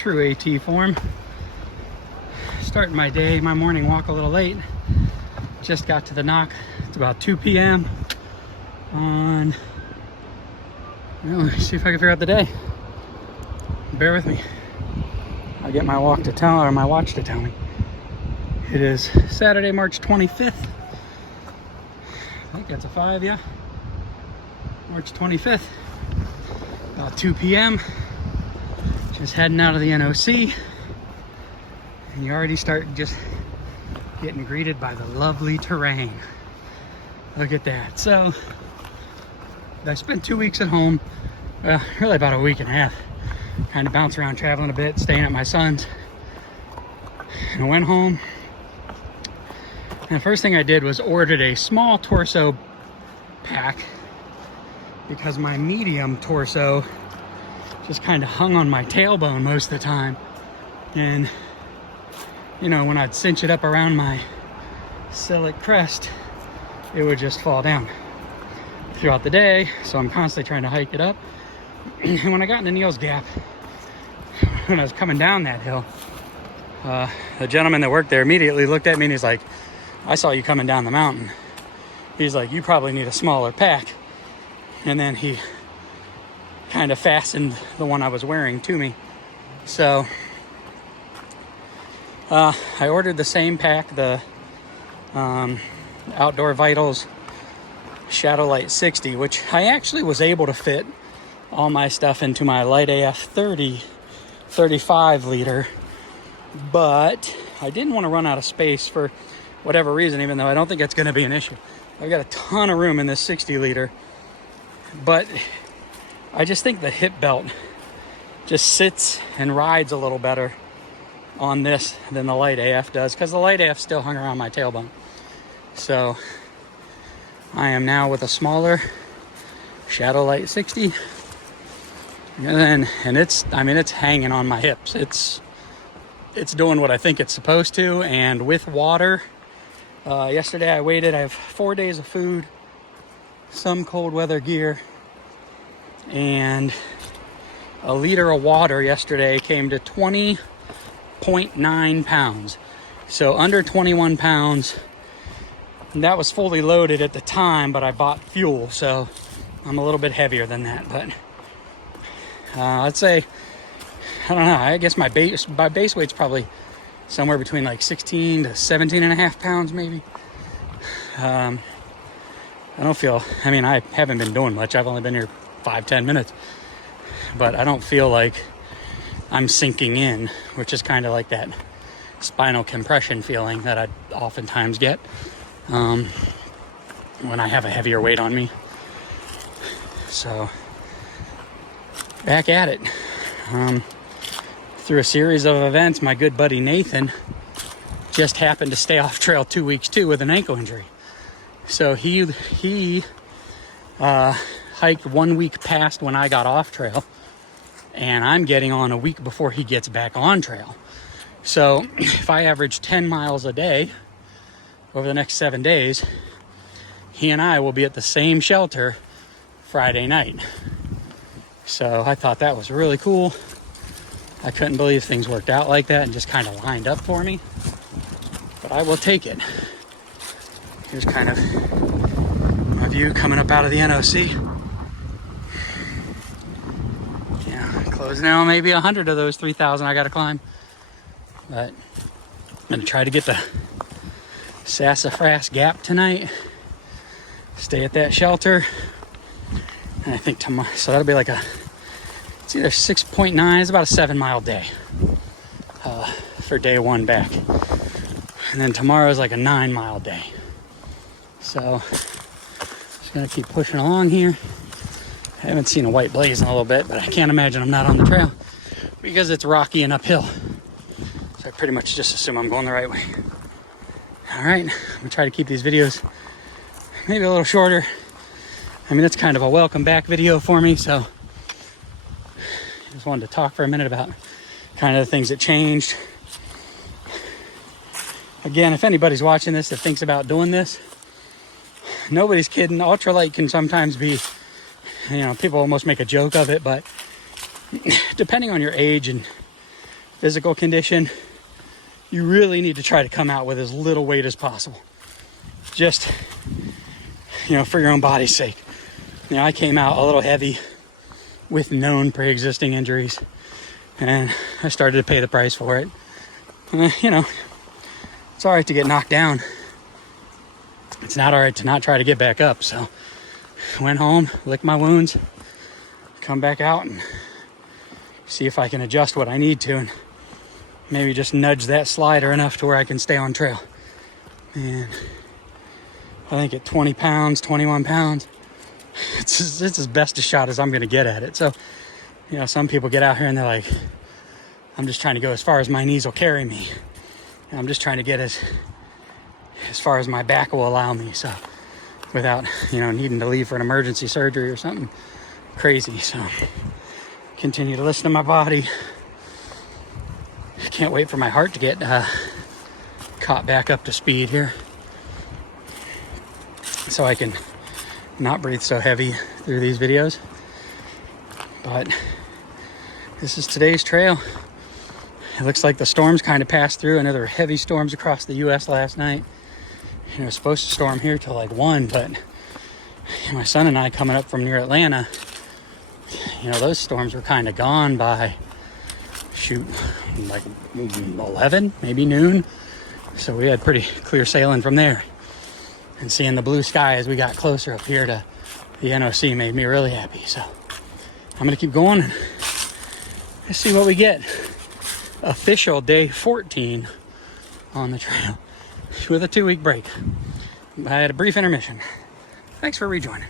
true AT form. Starting my day, my morning walk a little late. Just got to the knock. It's about 2 p.m. on, well, let me see if I can figure out the day. Bear with me. I'll get my walk to tell, or my watch to tell me. It is Saturday, March 25th. I think that's a 5, yeah. March 25th. About 2 p.m. Just heading out of the NOC. And you already start just getting greeted by the lovely terrain. Look at that. So, I spent 2 weeks at home. Well, really about a week and a half. Kind of bounced around, traveling a bit, staying at my son's. And I went home. And the first thing I did was ordered a small torso pack because my medium torso just kind of hung on my tailbone most of the time. And, you know, when I'd cinch it up around my celiac crest, it would just fall down throughout the day. So I'm constantly trying to hike it up. And when I got into Neil's Gap, when I was coming down that hill, the gentleman that worked there immediately looked at me and he's like, I saw you coming down the mountain. He's like, you probably need a smaller pack. And then he kind of fastened the one I was wearing to me. So I ordered the same pack, the Outdoor Vitals Shadowlight 60, which I actually was able to fit all my stuff into my Light AF 30 35 liter, but I didn't want to run out of space for whatever reason, even though I don't think it's going to be an issue. I've got a ton of room in this 60 liter, but I just think the hip belt just sits and rides a little better on this than the Light AF does, because the Light AF still hung around my tailbone. So I am now with a smaller Shadowlight 60, and it's, I mean, it's hanging on my hips. It's doing what I think it's supposed to. And with water, yesterday I waited. I have 4 days of food, some cold weather gear, and a liter of water yesterday came to 20.9 pounds. So under 21 pounds. And that was fully loaded at the time, but I bought fuel, so I'm a little bit heavier than that. But I'd say, I don't know, I guess my base weight's probably somewhere between like 16 to 17 and a half pounds maybe. I don't feel, I mean, I haven't been doing much. I've only been here 5-10 minutes, but I don't feel like I'm sinking in, which is kind of like that spinal compression feeling that I oftentimes get when I have a heavier weight on me. So back at it. Through a series of events, my good buddy Nathan just happened to stay off trail 2 weeks too with an ankle injury. So he hiked 1 week past when I got off trail, and I'm getting on a week before he gets back on trail. So if I average 10 miles a day over the next 7 days, he and I will be at the same shelter Friday night. So I thought that was really cool. I couldn't believe things worked out like that and just kind of lined up for me. But I will take it. Here's kind of my view coming up out of the NOC. Yeah, closing now maybe 100 of those 3,000 I got to climb. But I'm going to try to get the Sassafras Gap tonight. Stay at that shelter. And I think tomorrow, so that'll be like it's either 6.9, it's about a 7 mile day for day one back. And then tomorrow's like a 9 mile day. So just gonna keep pushing along here. I haven't seen a white blaze in a little bit, but I can't imagine I'm not on the trail because it's rocky and uphill. So I pretty much just assume I'm going the right way. All right, I'm gonna try to keep these videos maybe a little shorter. I mean, it's kind of a welcome back video for me, so I just wanted to talk for a minute about kind of the things that changed. Again, if anybody's watching this that thinks about doing this, nobody's kidding. Ultralight can sometimes be, you know, people almost make a joke of it, but depending on your age and physical condition, you really need to try to come out with as little weight as possible. Just, for your own body's sake. I came out a little heavy with known pre-existing injuries, and I started to pay the price for it. It's all right to get knocked down. It's not all right to not try to get back up. So I went home, licked my wounds, come back out and see if I can adjust what I need to, and maybe just nudge that slider enough to where I can stay on trail. And I think at 20 pounds, 21 pounds, it's as best a shot as I'm going to get at it. So, some people get out here and they're like, I'm just trying to go as far as my knees will carry me. And I'm just trying to get as far as my back will allow me. So without, needing to leave for an emergency surgery or something crazy. So continue to listen to my body. Can't wait for my heart to get caught back up to speed here, so I can not breathe so heavy through these videos. But this is today's trail. It looks like the storms kind of passed through. I know there were heavy storms across the U.S. last night. It was supposed to storm here till like 1, but my son and I coming up from near Atlanta, those storms were kind of gone by, like 11, maybe noon. So we had pretty clear sailing from there. And seeing the blue sky as we got closer up here to the NOC made me really happy. So I'm going to keep going. Let's see what we get. Official day 14 on the trail with a 2-week break. I had a brief intermission. Thanks for rejoining.